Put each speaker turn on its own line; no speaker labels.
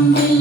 Sunday.